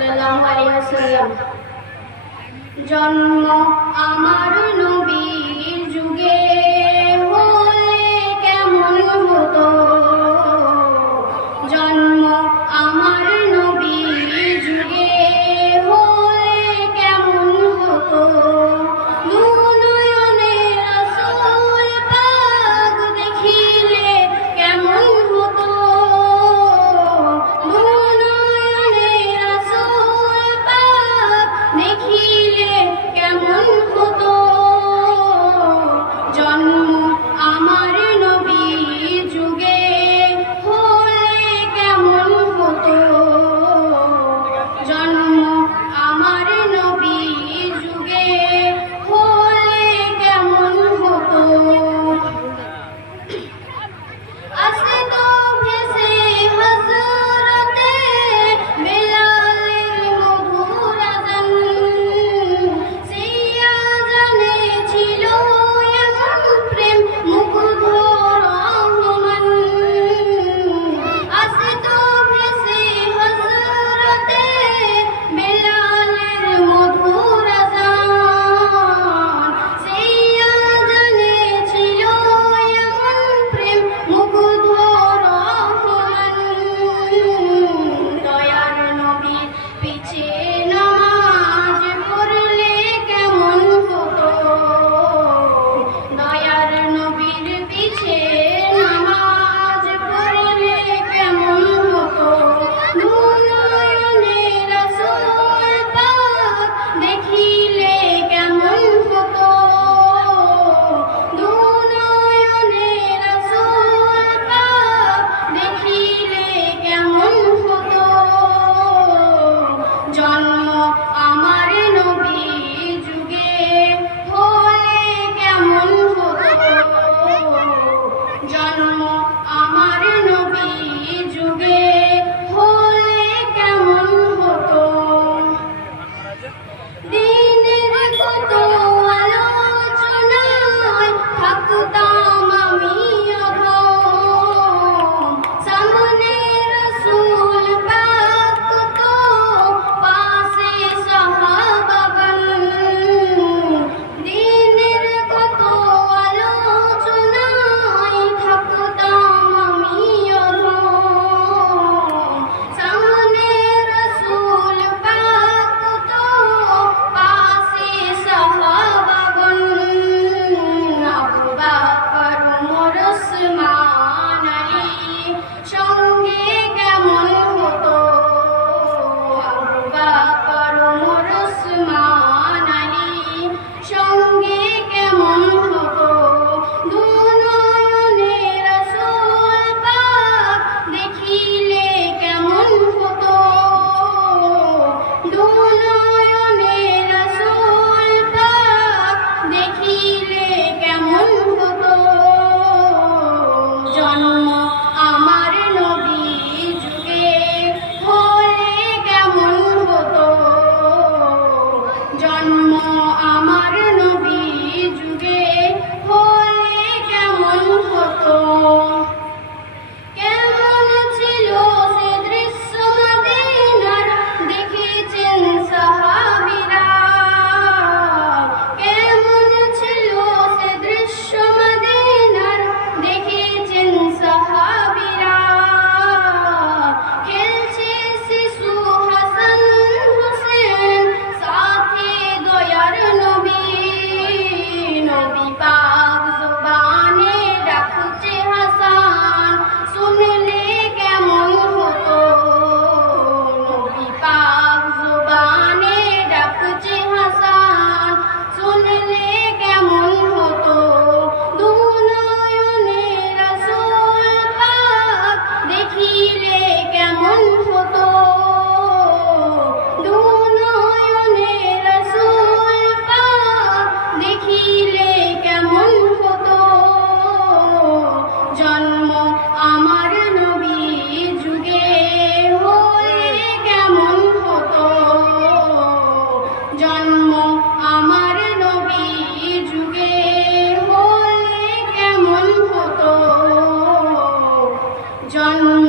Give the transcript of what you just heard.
সাল্লাল্লাহু আলাইহি ওয়াসাল্লাম। জন্ম আমার নবীর যুগে হলে কেমন হতো, জন্ম আমার নবীর যুগে হলে কেমন হতো। নয়নে রাসূল পাক দেখিলে কেমন হতো, নয়নে রাসূল পাক দেখিলে কেমন হতো। জন্ম আমার নবীর যুগে হলে কেমন হতো, জন্ম আমার নবীর যুগে হলে কেমন হতো। আসে তো ভেসে হযরতে বেলালের মধুর আযান, সেই আযানে ছিল এমন প্রেম মুগ্ধ রহমান। আসে তো ভেসে হযরতে বেলালের মধুর আযান, সেই আযানে ছিল এমন প্রেম মুগ্ধ রহমান। দয়ার নবীর পিছে নামাজ পড়লে কেমন হতো, দয়ার নবীর পিছে নামাজ পড়লে কেমন হতো। নয়নে রাসূল পাক দেখিলে কেমন হতো, নয়নে রাসূল পাক দেখিলে কেমন হতো। জন্ম আমার নবীর যুগে হলে কেমন হতো, জন্ম আমার নবীর যুগে হলে কেমন হতো। দিনের কত আলোচনায় থাকতাম আমি অধম, সামনে রাসূল পাক তো পাশে সাহাবাগণ। দিনের কত আলোচনায় থাকতাম আমি অধম, সামনে রাসূল পাক তো পাশে সাহাবাগণ। আবু বকর ওমর ওসমান আলী সঙ্গে কেমন হতো, আবু বকর ওমর ওসমান আলী সঙ্গে কেমন হতো। নয়নে রাসূল পাক দেখিলে কেমন হতো, নয়নে রাসূল পাক দেখিলে কেমন হতো। জন্ম আমার নবীর যুগে হলে কেমন হতো, জন্ম আমার নবীর যুগে হলে কেমন হতো। কেমন ছিল সে দৃশ্য মদিনার দেখেছেন সাহাবীরা, কেমন ছিল সে দৃশ্য মদিনার দেখেছেন সাহাবীরা। খেলছে শিশু হাসান হোসেন সাথে দয়ার নবী, নবী পাক জবানে ডাকছে হাসান, শুনলে কেমন হতো, নবী পাক জবানে ডাকছে হাসান, শুনলে কেমন হতো। নয়নে রাসূল পাক দেখিলে কেমন হতো, নয়নে রাসূল পাক দেখিলে কেমন হতো। জন্ম আমার নবীর যুগে হলে কেমন হতো, জন্ম আমার নবীর যুগে হলে কেমন হতো। জন্ম